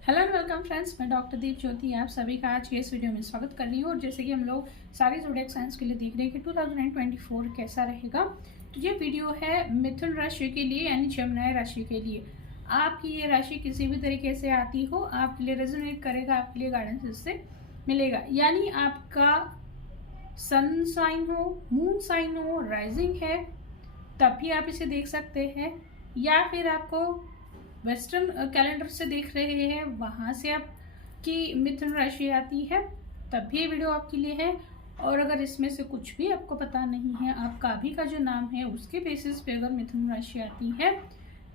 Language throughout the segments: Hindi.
हेलो एंड वेलकम फ्रेंड्स, मैं डॉक्टर दीप ज्योति आप सभी का आज के इस वीडियो में स्वागत कर रही हूँ। और जैसे कि हम लोग सारे ज़ोडिएक साइंस के लिए देख रहे हैं कि 2024 कैसा रहेगा, तो ये वीडियो है मिथुन राशि के लिए यानी जमनाय राशि के लिए। आपकी ये राशि किसी भी तरीके से आती हो, आपके लिए रेजोनेट करेगा, आपके लिए गाइडेंस इससे मिलेगा। यानी आपका सन साइन हो, मून साइन हो, राइजिंग है, तब भी आप इसे देख सकते हैं। या फिर आपको वेस्टर्न कैलेंडर से देख रहे हैं, वहाँ से आपकी मिथुन राशि आती है, तब भी ये वीडियो आपके लिए है। और अगर इसमें से कुछ भी आपको पता नहीं है, आपका अभी का जो नाम है उसके बेसिस पे अगर मिथुन राशि आती है,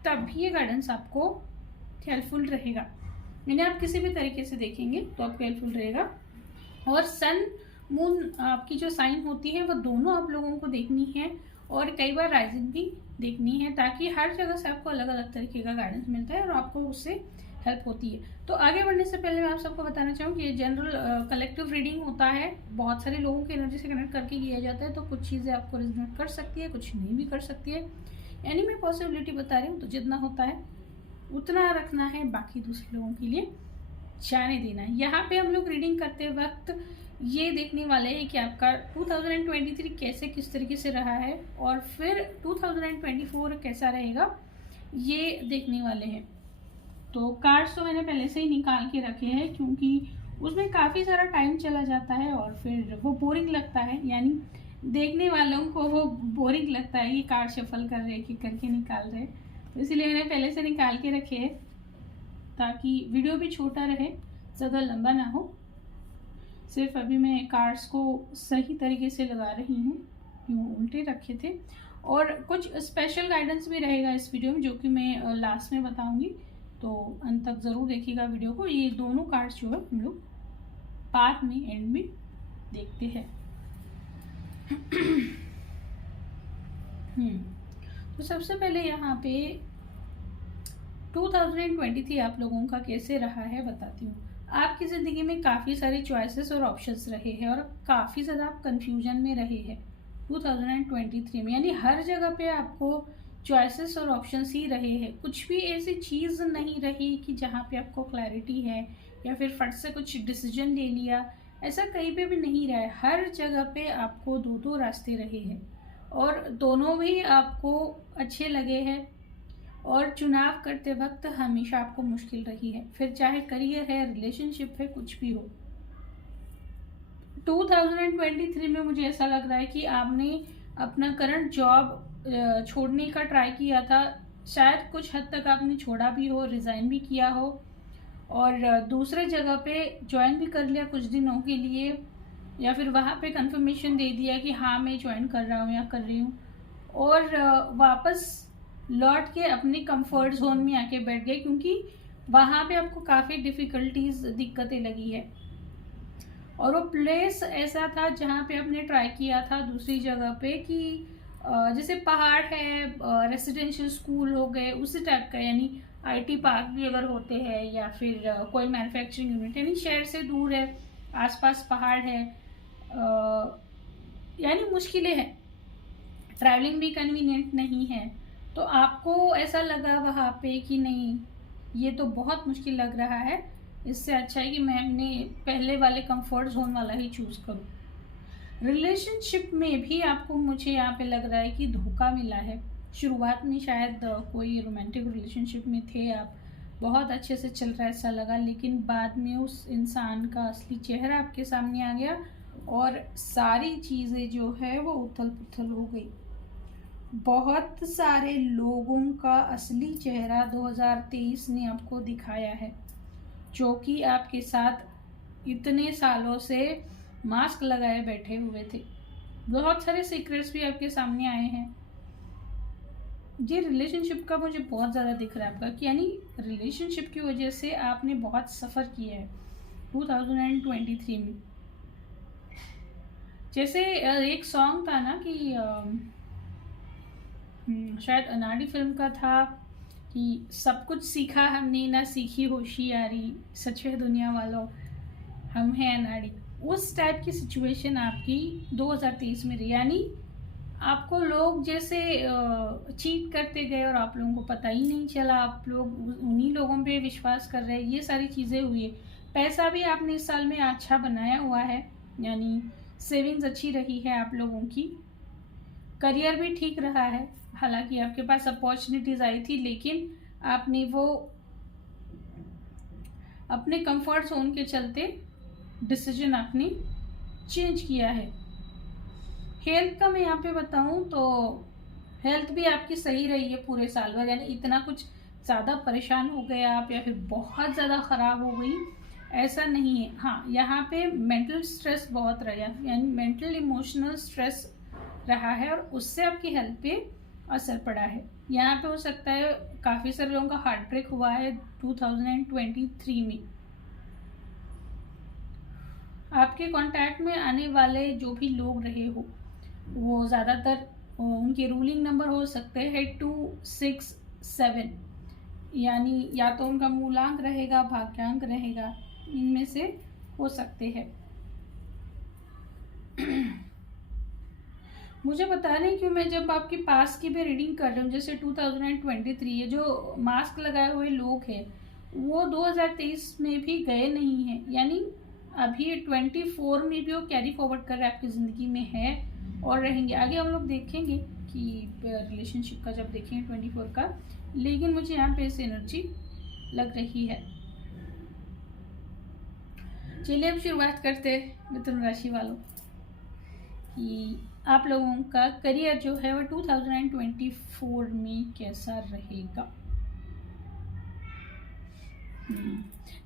तब भी ये गाइडेंस आपको हेल्पफुल रहेगा। यानी आप किसी भी तरीके से देखेंगे तो आपको हेल्पफुल रहेगा। और सन मून आपकी जो साइन होती है वो दोनों आप लोगों को देखनी है, और कई बार राइजिंग भी देखनी है, ताकि हर जगह से आपको अलग अलग तरीके का गाइडेंस मिलता है और आपको उससे हेल्प होती है। तो आगे बढ़ने से पहले मैं आप सबको बताना चाहूँ कि ये जनरल कलेक्टिव रीडिंग होता है, बहुत सारे लोगों की एनर्जी से कनेक्ट करके किया जाता है। तो कुछ चीज़ें आपको रिजोनेट कर सकती है, कुछ नहीं भी कर सकती है। यानी मैं पॉसिबिलिटी बता रही हूँ, तो जितना होता है उतना रखना है, बाकी दूसरे लोगों के लिए जाने देना है। यहाँ पे हम लोग रीडिंग करते वक्त ये देखने वाले हैं कि आपका 2023 कैसे किस तरीके से रहा है, और फिर 2024 कैसा रहेगा ये देखने वाले हैं। तो कार्ड्स तो मैंने पहले से ही निकाल के रखे हैं, क्योंकि उसमें काफ़ी सारा टाइम चला जाता है और फिर वो बोरिंग लगता है, यानी देखने वालों को वो बोरिंग लगता है कि कार्ड शफल कर रहे कि करके निकाल रहे। तो इसीलिए मैंने पहले से निकाल के रखे हैं, ताकि वीडियो भी छोटा रहे, ज़्यादा लंबा ना हो। सिर्फ अभी मैं कार्ड्स को सही तरीके से लगा रही हूँ, यूँ उल्टे रखे थे। और कुछ स्पेशल गाइडेंस भी रहेगा इस वीडियो में, जो कि मैं लास्ट में बताऊंगी, तो अंत तक ज़रूर देखिएगा वीडियो को। ये दोनों कार्ड्स जो है हम लोग बाद में एंड में देखते हैं। तो सबसे पहले यहाँ पे 2023 आप लोगों का कैसे रहा है बताती हूँ। आपकी ज़िंदगी में काफ़ी सारे चॉइसेस और ऑप्शंस रहे हैं, और काफ़ी ज़्यादा आप कंफ्यूजन में रहे हैं 2023 में। यानी हर जगह पे आपको चॉइसेस और ऑप्शंस ही रहे हैं, कुछ भी ऐसी चीज़ नहीं रही कि जहाँ पे आपको क्लैरिटी है, या फिर फट से कुछ डिसीजन ले लिया, ऐसा कहीं पे भी नहीं रहा है। हर जगह पे आपको दो दो रास्ते रहे हैं, और दोनों भी आपको अच्छे लगे हैं। और चुनाव करते वक्त हमेशा आपको मुश्किल रही है, फिर चाहे करियर है, रिलेशनशिप है, कुछ भी हो। 2023 में मुझे ऐसा लग रहा है कि आपने अपना करंट जॉब छोड़ने का ट्राई किया था, शायद कुछ हद तक आपने छोड़ा भी हो, रिज़ाइन भी किया हो, और दूसरे जगह पे ज्वाइन भी कर लिया कुछ दिनों के लिए, या फिर वहाँ पे कंफर्मेशन दे दिया कि हाँ मैं ज्वाइन कर रहा हूँ या कर रही हूँ, और वापस लौट के अपने कंफर्ट जोन में आके बैठ गए, क्योंकि वहाँ पे आपको काफ़ी डिफ़िकल्टीज दिक्कतें लगी है। और वो प्लेस ऐसा था जहाँ पे आपने ट्राई किया था दूसरी जगह पे कि जैसे पहाड़ है, रेसिडेंशियल स्कूल हो गए उसी टाइप का, यानी आईटी पार्क भी अगर होते हैं, या फिर कोई मैन्युफैक्चरिंग यूनिट, यानी शहर से दूर है, आसपास पहाड़ है, यानी मुश्किलें हैं, ट्रैवलिंग भी कन्वीनियंट नहीं है। तो आपको ऐसा लगा वहाँ पे कि नहीं, ये तो बहुत मुश्किल लग रहा है, इससे अच्छा है कि मैं अपने पहले वाले कंफर्ट जोन वाला ही चूज़ करूँ। रिलेशनशिप में भी आपको मुझे यहाँ पे लग रहा है कि धोखा मिला है। शुरुआत में शायद कोई रोमांटिक रिलेशनशिप में थे आप, बहुत अच्छे से चल रहा है ऐसा लगा, लेकिन बाद में उस इंसान का असली चेहरा आपके सामने आ गया, और सारी चीज़ें जो है वो उथल पुथल हो गई। बहुत सारे लोगों का असली चेहरा 2023 ने आपको दिखाया है, जो कि आपके साथ इतने सालों से मास्क लगाए बैठे हुए थे। बहुत सारे सीक्रेट्स भी आपके सामने आए हैं। ये रिलेशनशिप का मुझे बहुत ज़्यादा दिख रहा है आपका, कि यानी रिलेशनशिप की वजह से आपने बहुत सफ़र किया है 2023 में। जैसे एक सॉन्ग था ना कि शायद अनाड़ी फिल्म का था कि सब कुछ सीखा हमने ना सीखी होशियारी, सच है दुनिया वालों हम हैं अनाड़ी। उस टाइप की सिचुएशन आपकी 2023 में रही, यानी आपको लोग जैसे चीट करते गए और आप लोगों को पता ही नहीं चला, आप लोग उन्हीं लोगों पे विश्वास कर रहे हैं, ये सारी चीज़ें हुई है। पैसा भी आपने इस साल में अच्छा बनाया हुआ है, यानी सेविंग्स अच्छी रही है आप लोगों की। करियर भी ठीक रहा है, हालांकि आपके पास अपॉर्चुनिटीज़ आई थी, लेकिन आपने वो अपने कंफर्ट जोन के चलते डिसीजन आपने चेंज किया है। हेल्थ का मैं यहाँ पे बताऊँ तो हेल्थ भी आपकी सही रही है पूरे साल भर, यानी इतना कुछ ज़्यादा परेशान हो गए आप या फिर बहुत ज़्यादा ख़राब हो गई, ऐसा नहीं है। हाँ, यहाँ पे मेंटल स्ट्रेस बहुत रहा, यानी मेंटल इमोशनल स्ट्रेस रहा है और उससे आपकी हेल्थ पे असर पड़ा है। यहाँ पे हो सकता है काफ़ी सारे लोगों का हार्ट ब्रेक हुआ है 2023 में। आपके कांटेक्ट में आने वाले जो भी लोग रहे हो, वो ज़्यादातर उनके रूलिंग नंबर हो सकते हैं 2, 6, 7, यानी या तो उनका मूलांक रहेगा, भाग्यांक रहेगा, इनमें से हो सकते हैं। मुझे पता नहीं क्यों मैं जब आपके पास की भी रीडिंग कर रही हूँ, जैसे 2023, ये जो मास्क लगाए हुए लोग हैं वो 2023 में भी गए नहीं हैं, यानी अभी 24 में भी वो कैरी फॉरवर्ड कर रहे आपकी ज़िंदगी में है और रहेंगे। आगे हम लोग देखेंगे कि रिलेशनशिप का जब देखेंगे 24 का, लेकिन मुझे यहाँ पे ऐसी एनर्जी लग रही है। चलिए अब शुरुआत करते हैं मिथुन राशि वालों कि आप लोगों का करियर जो है वो 2024 में कैसा रहेगा।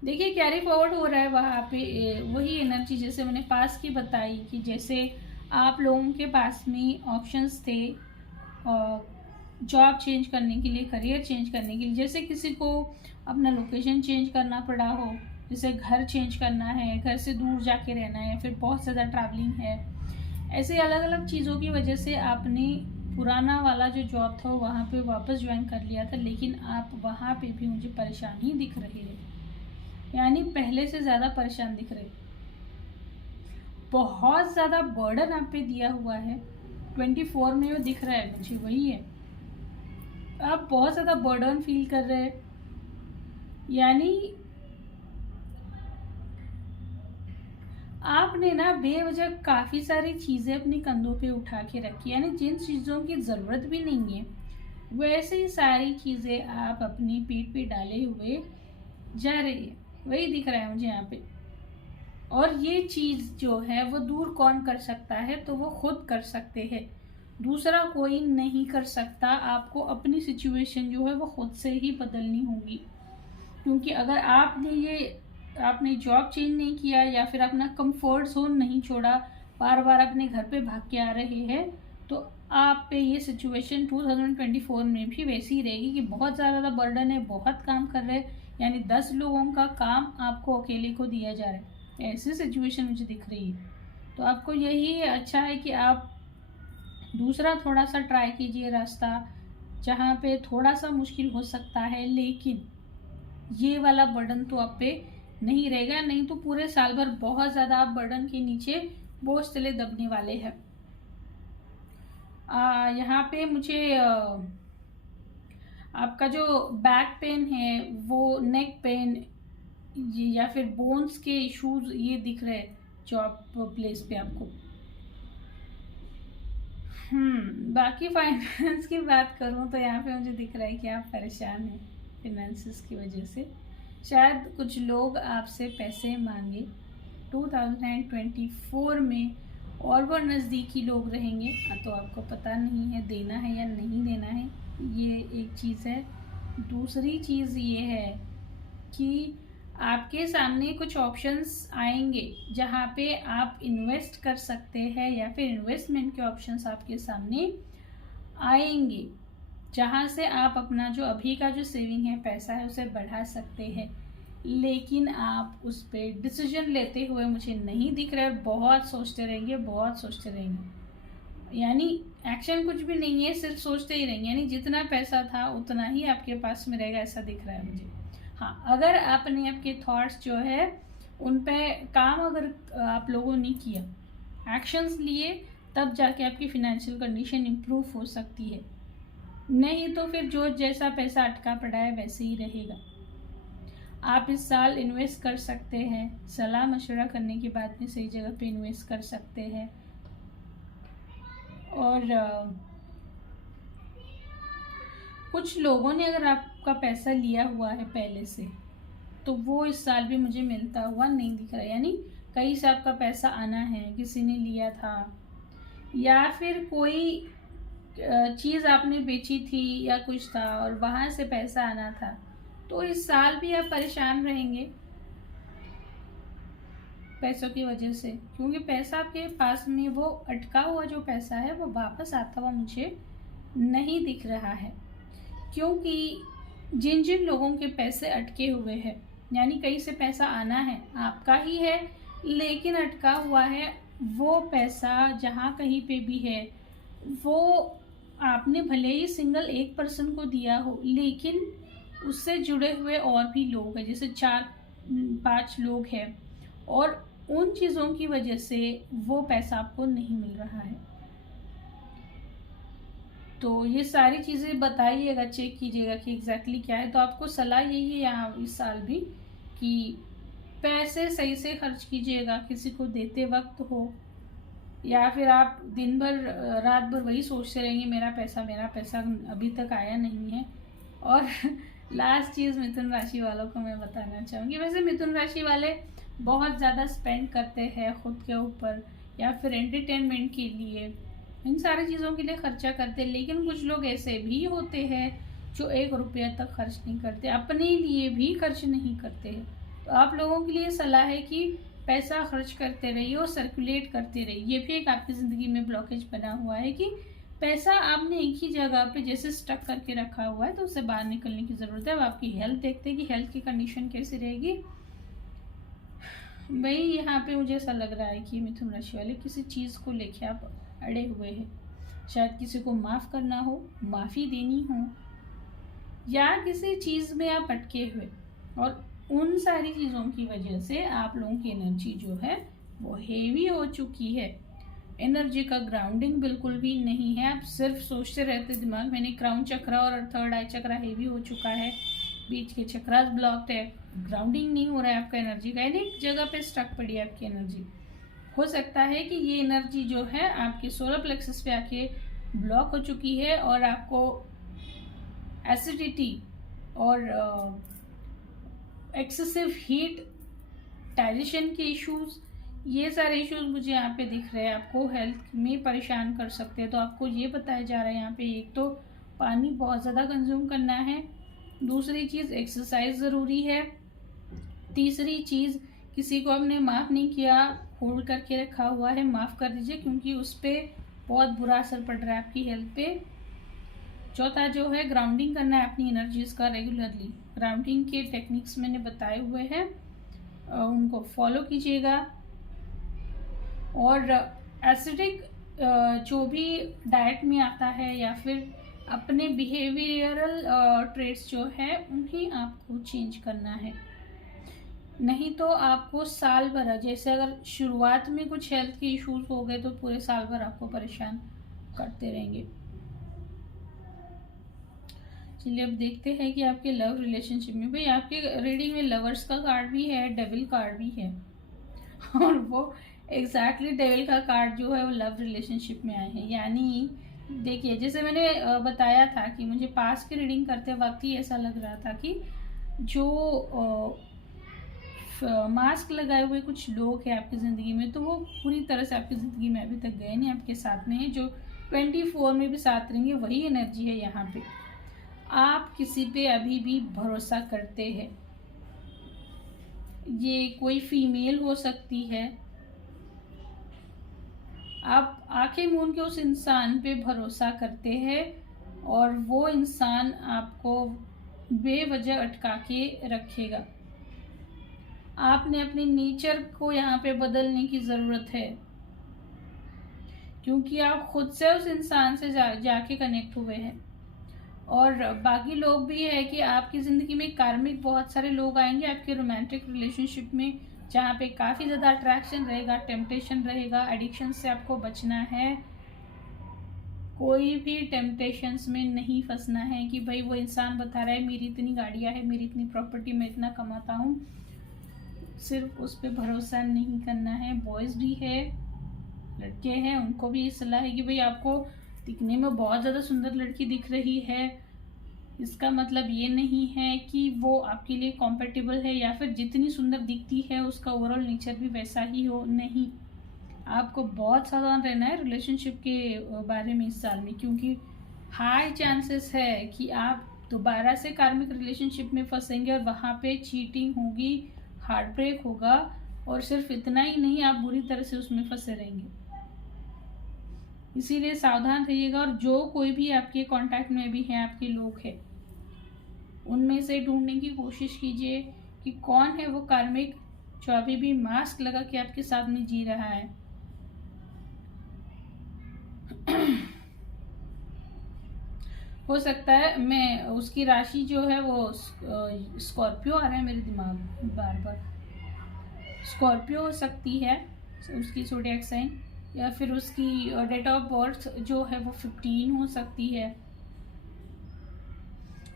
देखिए कैरी फॉरवर्ड हो रहा है वहाँ पे वही एनर्जी जैसे मैंने पास की बताई, कि जैसे आप लोगों के पास में ऑप्शंस थे जॉब चेंज करने के लिए, करियर चेंज करने के लिए, जैसे किसी को अपना लोकेशन चेंज करना पड़ा हो, जैसे घर चेंज करना है, घर से दूर जाके रहना है, फिर बहुत ज़्यादा ट्रैवलिंग है, ऐसे अलग अलग चीज़ों की वजह से आपने पुराना वाला जो जॉब था वहाँ पे वापस ज्वाइन कर लिया था, लेकिन आप वहाँ पे भी मुझे परेशानी दिख रही है, यानी पहले से ज़्यादा परेशान दिख रहे, बहुत ज़्यादा बर्डन आप पे दिया हुआ है 24 में, वो दिख रहा है मुझे, वही है, आप बहुत ज़्यादा बर्डन फील कर रहे हैं, यानी आपने ना बेवजह काफ़ी सारी चीज़ें अपने कंधों पे उठा के रखी, यानी जिन चीज़ों की ज़रूरत भी नहीं है वैसे ही सारी चीज़ें आप अपनी पीठ पे डाले हुए जा रही है, वही दिख रहा है मुझे यहाँ पे। और ये चीज़ जो है वो दूर कौन कर सकता है, तो वो खुद कर सकते हैं, दूसरा कोई नहीं कर सकता। आपको अपनी सिचुएशन जो है वो खुद से ही बदलनी होगी, क्योंकि अगर आपने जॉब चेंज नहीं किया या फिर अपना कंफर्ट जोन नहीं छोड़ा, बार बार अपने घर पे भाग के आ रहे हैं, तो आप पे ये सिचुएशन 2024 में भी वैसी ही रहेगी कि बहुत ज़्यादा बर्डन है, बहुत काम कर रहे हैं, यानी 10 लोगों का काम आपको अकेले को दिया जा रहा है, ऐसी सिचुएशन मुझे दिख रही है। तो आपको यही अच्छा है कि आप दूसरा थोड़ा सा ट्राई कीजिए रास्ता, जहाँ पे थोड़ा सा मुश्किल हो सकता है, लेकिन ये वाला बर्डन तो आप पे नहीं रहेगा, नहीं तो पूरे साल भर बहुत ज़्यादा आप बर्डन के नीचे बोझ तले दबने वाले हैं। यहाँ पे मुझे आपका जो बैक पेन है, वो नेक पेन या फिर बोन्स के इश्यूज ये दिख रहे हैं जॉब प्लेस पे आपको। बाकी फाइनेंस की बात करूँ तो यहाँ पे मुझे दिख रहा है कि आप परेशान हैं फाइनेंसिस की वजह से, शायद कुछ लोग आपसे पैसे मांगे 2024 में और वो नज़दीकी लोग रहेंगे, तो आपको पता नहीं है देना है या नहीं देना है, ये एक चीज़ है। दूसरी चीज़ ये है कि आपके सामने कुछ ऑप्शंस आएंगे जहाँ पे आप इन्वेस्ट कर सकते हैं, या फिर इन्वेस्टमेंट के ऑप्शंस आपके सामने आएंगे, जहाँ से आप अपना जो अभी का जो सेविंग है, पैसा है, उसे बढ़ा सकते हैं, लेकिन आप उस पर डिसीजन लेते हुए मुझे नहीं दिख रहा है, बहुत सोचते रहेंगे, बहुत सोचते रहेंगे, यानी एक्शन कुछ भी नहीं है, सिर्फ सोचते ही रहेंगे, यानी जितना पैसा था उतना ही आपके पास में रहेगा, ऐसा दिख रहा है मुझे। हाँ, अगर आपने आपके थॉट्स जो है उन पे काम अगर आप लोगों ने किया, एक्शंस लिए, तब जाके आपकी फिनेंशियल कंडीशन इम्प्रूव हो सकती है। नहीं तो फिर जो जैसा पैसा अटका पड़ा है वैसे ही रहेगा। आप इस साल इन्वेस्ट कर सकते हैं, सलाह मशवरा करने के बाद में सही जगह पे इन्वेस्ट कर सकते हैं। और कुछ लोगों ने अगर आपका पैसा लिया हुआ है पहले से, तो वो इस साल भी मुझे मिलता हुआ नहीं दिख रहा है। यानी कहीं से आपका पैसा आना है, किसी ने लिया था, या फिर कोई चीज़ आपने बेची थी या कुछ था और वहाँ से पैसा आना था, तो इस साल भी आप परेशान रहेंगे पैसों की वजह से, क्योंकि पैसा आपके पास में वो अटका हुआ जो पैसा है वो वापस आता हुआ मुझे नहीं दिख रहा है। क्योंकि जिन जिन लोगों के पैसे अटके हुए हैं, यानी कहीं से पैसा आना है, आपका ही है लेकिन अटका हुआ है, वो पैसा जहाँ कहीं पे भी है, वो आपने भले ही सिंगल एक पर्सन को दिया हो, लेकिन उससे जुड़े हुए और भी लोग हैं, जैसे 4-5 लोग हैं, और उन चीज़ों की वजह से वो पैसा आपको नहीं मिल रहा है। तो ये सारी चीज़ें बताइएगा, चेक कीजिएगा कि एग्जैक्टली क्या है। तो आपको सलाह यही है यहाँ इस साल भी कि पैसे सही से खर्च कीजिएगा, किसी को देते वक्त हो, या फिर आप दिन भर रात भर वही सोचते रहेंगे मेरा पैसा अभी तक आया नहीं है। और लास्ट चीज़ मिथुन राशि वालों को मैं बताना चाहूँगी, वैसे मिथुन राशि वाले बहुत ज़्यादा स्पेंड करते हैं खुद के ऊपर या फिर एंटरटेनमेंट के लिए, इन सारी चीज़ों के लिए खर्चा करते हैं। लेकिन कुछ लोग ऐसे भी होते हैं जो 1 रुपया तक खर्च नहीं करते, अपने लिए भी खर्च नहीं करते हैं। तो आप लोगों के लिए सलाह है कि पैसा खर्च करते रहिए और सर्कुलेट करते रहिए। ये भी एक आपकी ज़िंदगी में ब्लॉकेज बना हुआ है कि पैसा आपने एक ही जगह पे जैसे स्टक करके रखा हुआ है, तो उससे बाहर निकलने की ज़रूरत है। अब आपकी हेल्थ देखते हैं कि हेल्थ की कंडीशन कैसी रहेगी। भाई यहाँ पे मुझे ऐसा लग रहा है कि मिथुन राशि वाले किसी चीज़ को लेके आप अड़े हुए हैं, शायद किसी को माफ़ करना हो, माफ़ी देनी हो, या किसी चीज़ में आप अटके हुए, और उन सारी चीज़ों की वजह से आप लोगों की एनर्जी जो है वो हेवी हो चुकी है। एनर्जी का ग्राउंडिंग बिल्कुल भी नहीं है। आप सिर्फ सोचते रहते दिमाग में, क्राउन चक्रा और 3rd आई चक्रा हेवी हो चुका है, बीच के चक्रास ब्लॉक्ड है, ग्राउंडिंग नहीं हो रहा है आपका एनर्जी का, यानी एक जगह पे स्टक पड़ी है आपकी एनर्जी। हो सकता है कि ये एनर्जी जो है आपके सोलर प्लेक्सस पे आके ब्लॉक हो चुकी है और आपको एसिडिटी और एक्सेसिव हीट, डाइजेशन के इश्यूज, ये सारे इश्यूज मुझे यहाँ पे दिख रहे हैं, आपको हेल्थ में परेशान कर सकते हैं। तो आपको ये बताया जा रहा है यहाँ पे, एक तो पानी बहुत ज़्यादा कंज्यूम करना है, दूसरी चीज़ एक्सरसाइज ज़रूरी है, तीसरी चीज़ किसी को आपने माफ़ नहीं किया, होल्ड करके रखा हुआ है, माफ़ कर दीजिए क्योंकि उस पर बहुत बुरा असर पड़ रहा है आपकी हेल्थ पे। चौथा जो है ग्राउंडिंग करना है अपनी एनर्जीज का रेगुलरली। ग्राउंडिंग के टेक्निक्स मैंने बताए हुए हैं, उनको फॉलो कीजिएगा। और एसिडिक जो भी डाइट में आता है या फिर अपने बिहेवियरल ट्रेट्स जो है उन्हें आपको चेंज करना है। नहीं तो आपको साल भर, जैसे अगर शुरुआत में कुछ हेल्थ के इश्यूज हो गए तो पूरे साल भर आपको परेशान करते रहेंगे। चलिए अब देखते हैं कि आपके लव रिलेशनशिप में, भाई आपके रीडिंग में लवर्स का कार्ड भी है, डेविल कार्ड भी है, और वो एग्जैक्टली डेविल का कार्ड जो है वो लव रिलेशनशिप में आए हैं। यानी देखिए, जैसे मैंने बताया था कि मुझे पास की रीडिंग करते वक्त ही ऐसा लग रहा था कि जो मास्क लगाए हुए कुछ लोग हैं आपकी ज़िंदगी में, तो वो पूरी तरह से आपकी ज़िंदगी में अभी तक गए नहीं, आपके साथ में है। जो 24 में भी साथ रहेंगे वही एनर्जी है यहाँ पे। आप किसी पे अभी भी भरोसा करते हैं, ये कोई फीमेल हो सकती है। आप आंखें मूंद के उस इंसान पे भरोसा करते हैं और वो इंसान आपको बेवजह अटका के रखेगा। आपने अपने नेचर को यहाँ पे बदलने की ज़रूरत है, क्योंकि आप खुद से उस इंसान से जाके कनेक्ट हुए हैं और बाकी लोग भी है कि आपकी ज़िंदगी में कार्मिक बहुत सारे लोग आएंगे आपके रोमांटिक रिलेशनशिप में, जहाँ पे काफ़ी ज़्यादा अट्रैक्शन रहेगा, टेम्पटेशन रहेगा, एडिक्शन से आपको बचना है। कोई भी टेम्पटेशंस में नहीं फंसना है कि भाई वो इंसान बता रहा है मेरी इतनी गाड़ियाँ है, मेरी इतनी प्रॉपर्टी, मैं इतना कमाता हूँ, सिर्फ उस पर भरोसा नहीं करना है। बॉयज़ भी है, लड़के हैं, उनको भी ये सलाह है कि भाई आपको दिखने में बहुत ज़्यादा सुंदर लड़की दिख रही है, इसका मतलब ये नहीं है कि वो आपके लिए कॉम्पेटिबल है या फिर जितनी सुंदर दिखती है उसका ओवरऑल नेचर भी वैसा ही हो। नहीं, आपको बहुत सावधान रहना है रिलेशनशिप के बारे में इस साल में, क्योंकि हाई चांसेस है कि आप दोबारा से कार्मिक रिलेशनशिप में फंसेंगे और वहाँ पे चीटिंग होगी, हार्ट ब्रेक होगा, और सिर्फ इतना ही नहीं, आप बुरी तरह से उसमें फंसे रहेंगे। इसीलिए सावधान रहिएगा। और जो कोई भी आपके कांटेक्ट में भी है, आपके लोग हैं, उनमें से ढूंढने की कोशिश कीजिए कि कौन है वो कार्मिक जो अभी भी मास्क लगा के आपके साथ में जी रहा है। हो सकता है मैं उसकी राशि जो है वो स्कॉर्पियो आ रहा है मेरे दिमाग में बार बार, स्कॉर्पियो हो सकती है उसकी ज़ोडिएक साइन, या फिर उसकी डेट ऑफ बर्थ जो है वो 15 हो सकती है।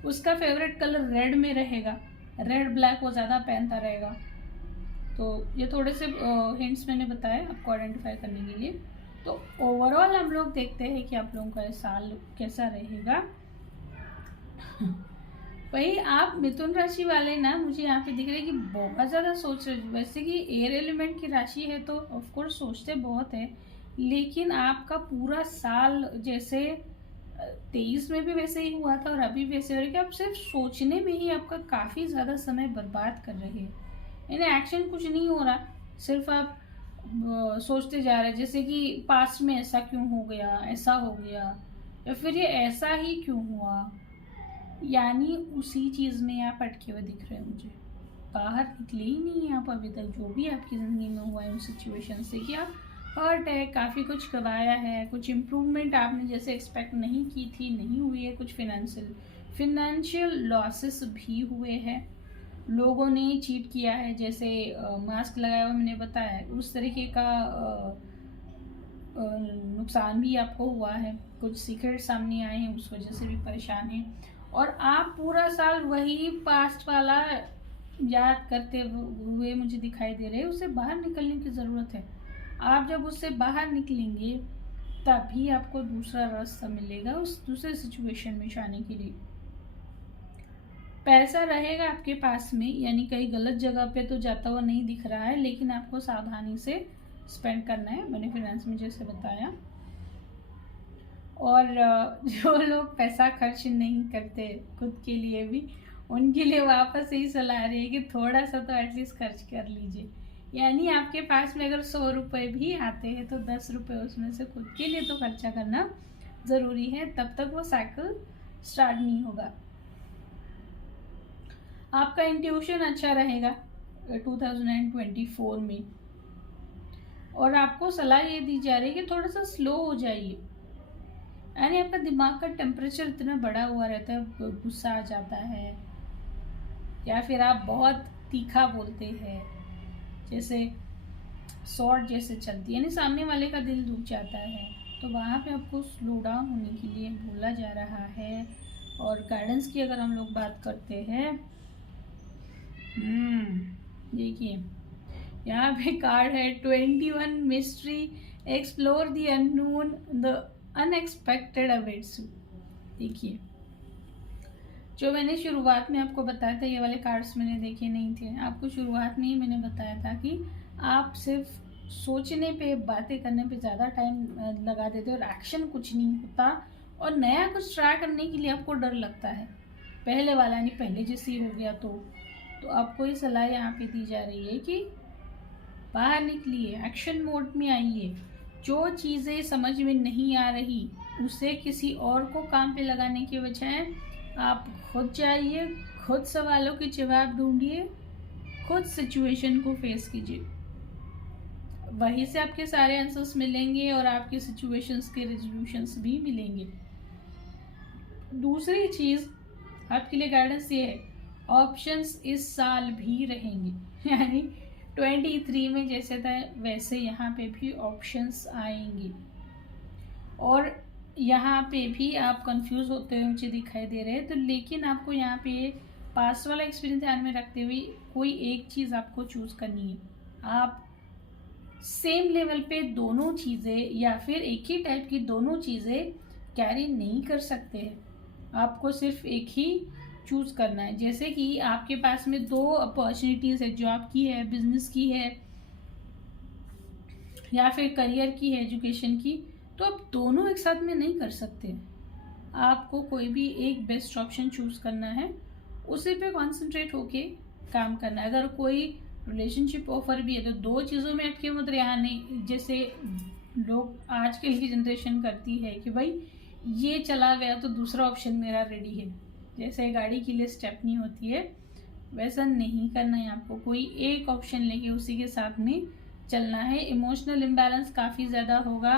उसका फेवरेट कलर रेड में रहेगा, रेड ब्लैक वो ज़्यादा पहनता रहेगा। तो ये थोड़े से हिंट्स मैंने बताए आपको आइडेंटिफाई करने के लिए। तो ओवरऑल हम लोग देखते हैं कि आप लोगों का साल कैसा रहेगा। वही आप मिथुन राशि वाले ना, मुझे यहाँ पे दिख रहे हैं कि बहुत ज़्यादा सोच रहे। वैसे कि एयर एलिमेंट की राशि है तो ऑफकोर्स सोचते बहुत है, लेकिन आपका पूरा साल जैसे 23 में भी वैसे ही हुआ था और अभी वैसे हो रहा है कि आप सिर्फ सोचने में ही आपका काफ़ी ज़्यादा समय बर्बाद कर रहे हैं। यानी एक्शन कुछ नहीं हो रहा, सिर्फ आप सोचते जा रहे हैं, जैसे कि पास्ट में ऐसा क्यों हो गया, ऐसा हो गया, या फिर ये ऐसा ही क्यों हुआ, यानी उसी चीज़ में आप अटके हुए दिख रहे हैं मुझे। बाहर निकले ही नहीं आप अभी तक, जो भी आपकी ज़िंदगी में हुआ है उन सिचुएशन से, कि आप हर्ट है, काफ़ी कुछ गवाया है, कुछ इम्प्रूवमेंट आपने जैसे एक्सपेक्ट नहीं की थी नहीं हुई है, कुछ फिनेंशियल लॉसेस भी हुए हैं, लोगों ने चीट किया है, जैसे मास्क लगाया हुआ मैंने बताया, उस तरीके का नुकसान भी आपको हुआ है, कुछ सीक्रेट सामने आए हैं, उस वजह से भी परेशान हैं। और आप पूरा साल वही पास्ट वाला याद करते हुए मुझे दिखाई दे रहे हैं। उससे बाहर निकलने की ज़रूरत है। आप जब उससे बाहर निकलेंगे तभी आपको दूसरा रास्ता मिलेगा उस दूसरे सिचुएशन में जाने के लिए। पैसा रहेगा आपके पास में, यानी कहीं गलत जगह पे तो जाता हुआ नहीं दिख रहा है, लेकिन आपको सावधानी से स्पेंड करना है, मैंने फाइनेंस में जैसे बताया। और जो लोग पैसा खर्च नहीं करते खुद के लिए भी, उनके लिए वापस यही सलाह रही है कि थोड़ा सा तो एटलीस्ट खर्च कर लीजिए। यानी आपके पास में अगर 100 रुपये भी आते हैं तो 10 रुपये उसमें से खुद के लिए तो खर्चा करना ज़रूरी है, तब तक वो साइकिल स्टार्ट नहीं होगा। आपका इंट्यूशन अच्छा रहेगा 2024 में, और आपको सलाह ये दी जा रही है कि थोड़ा सा स्लो हो जाइए। यानी आपका दिमाग का टेम्परेचर इतना बढ़ा हुआ रहता है, गुस्सा आ जाता है, या फिर आप बहुत तीखा बोलते हैं, जैसे शॉर्ट जैसे चलती है, यानी सामने वाले का दिल दुख जाता है। तो वहाँ पे आपको स्लो डाउन होने के लिए बोला जा रहा है। और गाइडेंस की अगर हम लोग बात करते हैं, देखिए यहाँ पे कार्ड है 21 mystery, explore the unknown, the unexpected awaits you. देखिए जो मैंने शुरुआत में आपको बताया था, ये वाले कार्ड्स मैंने देखे नहीं थे, आपको शुरुआत में ही मैंने बताया था कि आप सिर्फ सोचने पे, बातें करने पे ज़्यादा टाइम लगा देते और एक्शन कुछ नहीं होता, और नया कुछ ट्राई करने के लिए आपको डर लगता है, पहले वाला नहीं पहले जैसी हो गया। तो आपको ये सलाह यहाँ पे दी जा रही है कि बाहर निकलिए, एक्शन मोड में आइए, जो चीज़ें समझ में नहीं आ रही उसे किसी और को काम पे लगाने के बजाय आप खुद जाइए, खुद सवालों के जवाब ढूंढिए, खुद सिचुएशन को फेस कीजिए, वहीं से आपके सारे आंसर्स मिलेंगे और आपके सिचुएशंस के रेजोल्यूशंस भी मिलेंगे। दूसरी चीज़ आपके लिए गाइडेंस ये है, ऑप्शंस इस साल भी रहेंगे, यानी 23 में जैसे था वैसे यहाँ पे भी ऑप्शंस आएंगे। और यहाँ पे भी आप कंफ्यूज होते हुए मुझे दिखाई दे रहे हैं, तो लेकिन आपको यहाँ पे पास्ट वाला एक्सपीरियंस ध्यान में रखते हुए कोई एक चीज़ आपको चूज़ करनी है। आप सेम लेवल पे दोनों चीज़ें या फिर एक ही टाइप की दोनों चीज़ें कैरी नहीं कर सकते हैं। आपको सिर्फ एक ही चूज़ करना है। जैसे कि आपके पास में दो अपॉर्चुनिटीज़ है, जॉब की है, बिजनेस की है, या फिर करियर की है, एजुकेशन की, तो आप दोनों एक साथ में नहीं कर सकते। आपको कोई भी एक बेस्ट ऑप्शन चूज़ करना है, उसी पे कॉन्सेंट्रेट होके काम करना है। अगर कोई रिलेशनशिप ऑफर भी है तो दो चीज़ों में अटके मत रहा, नहीं जैसे लोग आजकल की जनरेशन करती है कि भाई ये चला गया तो दूसरा ऑप्शन मेरा रेडी है, जैसे गाड़ी के लिए स्टेपनी होती है, वैसा नहीं करना है। आपको कोई एक ऑप्शन लेके उसी के साथ में चलना है। इमोशनल इम्बैलेंस काफ़ी ज़्यादा होगा,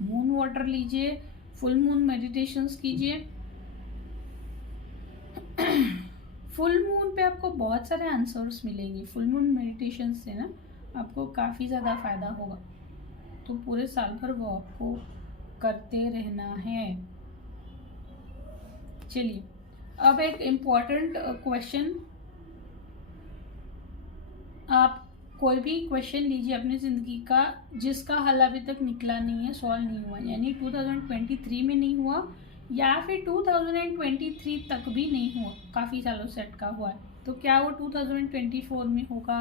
मून वाटर लीजिए, फुल मून मेडिटेशंस कीजिए। फुल मून पे आपको बहुत सारे आंसर्स मिलेंगे। फुल मून मेडिटेशन से ना आपको काफ़ी ज़्यादा फ़ायदा होगा, तो पूरे साल भर वो आपको करते रहना है। चलिए अब एक इम्पॉर्टेंट क्वेश्चन, आप कोई भी क्वेश्चन लीजिए अपनी ज़िंदगी का जिसका हल अभी तक निकला नहीं है, सॉल्व नहीं हुआ, यानी 2023 में नहीं हुआ या फिर 2023 तक भी नहीं हुआ, काफ़ी सालों से अटका हुआ है, तो क्या वो 2024 में होगा,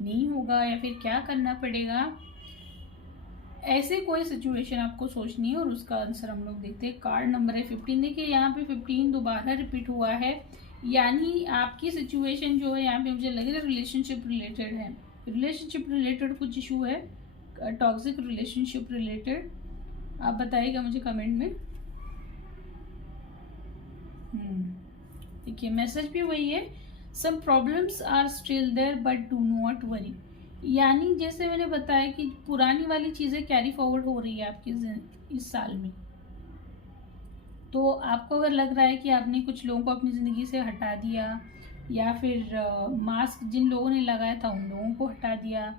नहीं होगा, या फिर क्या करना पड़ेगा। ऐसे कोई सिचुएशन आपको सोचनी है और उसका आंसर हम लोग देखते हैं। कार्ड नंबर है 15। देखिए यहाँ पे 15 दोबारा रिपीट हुआ है, यानी आपकी सिचुएशन जो है यहाँ पे मुझे लग रहा है रिलेशनशिप रिलेटेड है। रिलेशनशिप रिलेटेड कुछ इशू है, टॉक्सिक रिलेशनशिप रिलेटेड। आप बताइएगा मुझे कमेंट में। देखिए मैसेज भी वही है, some problems are still there but do not worry, यानी जैसे मैंने बताया कि पुरानी वाली चीज़ें कैरी फॉरवर्ड हो रही है आपके इस साल में। तो आपको अगर लग रहा है कि आपने कुछ लोगों को अपनी ज़िंदगी से हटा दिया, या फिर मास्क जिन लोगों ने लगाया था उन लोगों को हटा दिया,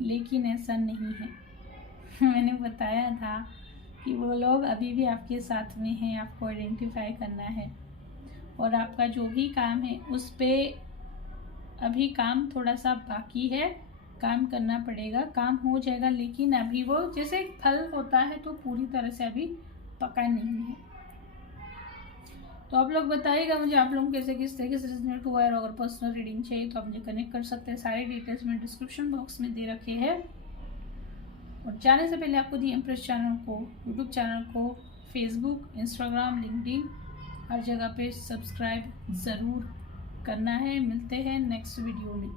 लेकिन ऐसा नहीं है। मैंने बताया था कि वो लोग अभी भी आपके साथ में हैं, आपको आइडेंटिफाई करना है, और आपका जो भी काम है उस पर अभी काम थोड़ा सा बाकी है, काम करना पड़ेगा, काम हो जाएगा, लेकिन अभी वो जैसे एक फल होता है तो पूरी तरह से अभी पका नहीं है। तो आप लोग बताइएगा मुझे आप लोगों कैसे किस तरीके से रिजनेट हुआ है। और अगर पर्सनल रीडिंग चाहिए तो आप मुझे कनेक्ट कर सकते हैं, सारे डिटेल्स में डिस्क्रिप्शन बॉक्स में दे रखे हैं। और जाने से पहले आपको दी एम्प्रेस चैनल को, यूट्यूब चैनल को, फेसबुक, इंस्टाग्राम, लिंक्डइन, हर जगह पे सब्सक्राइब ज़रूर करना है। मिलते हैं नेक्स्ट वीडियो में।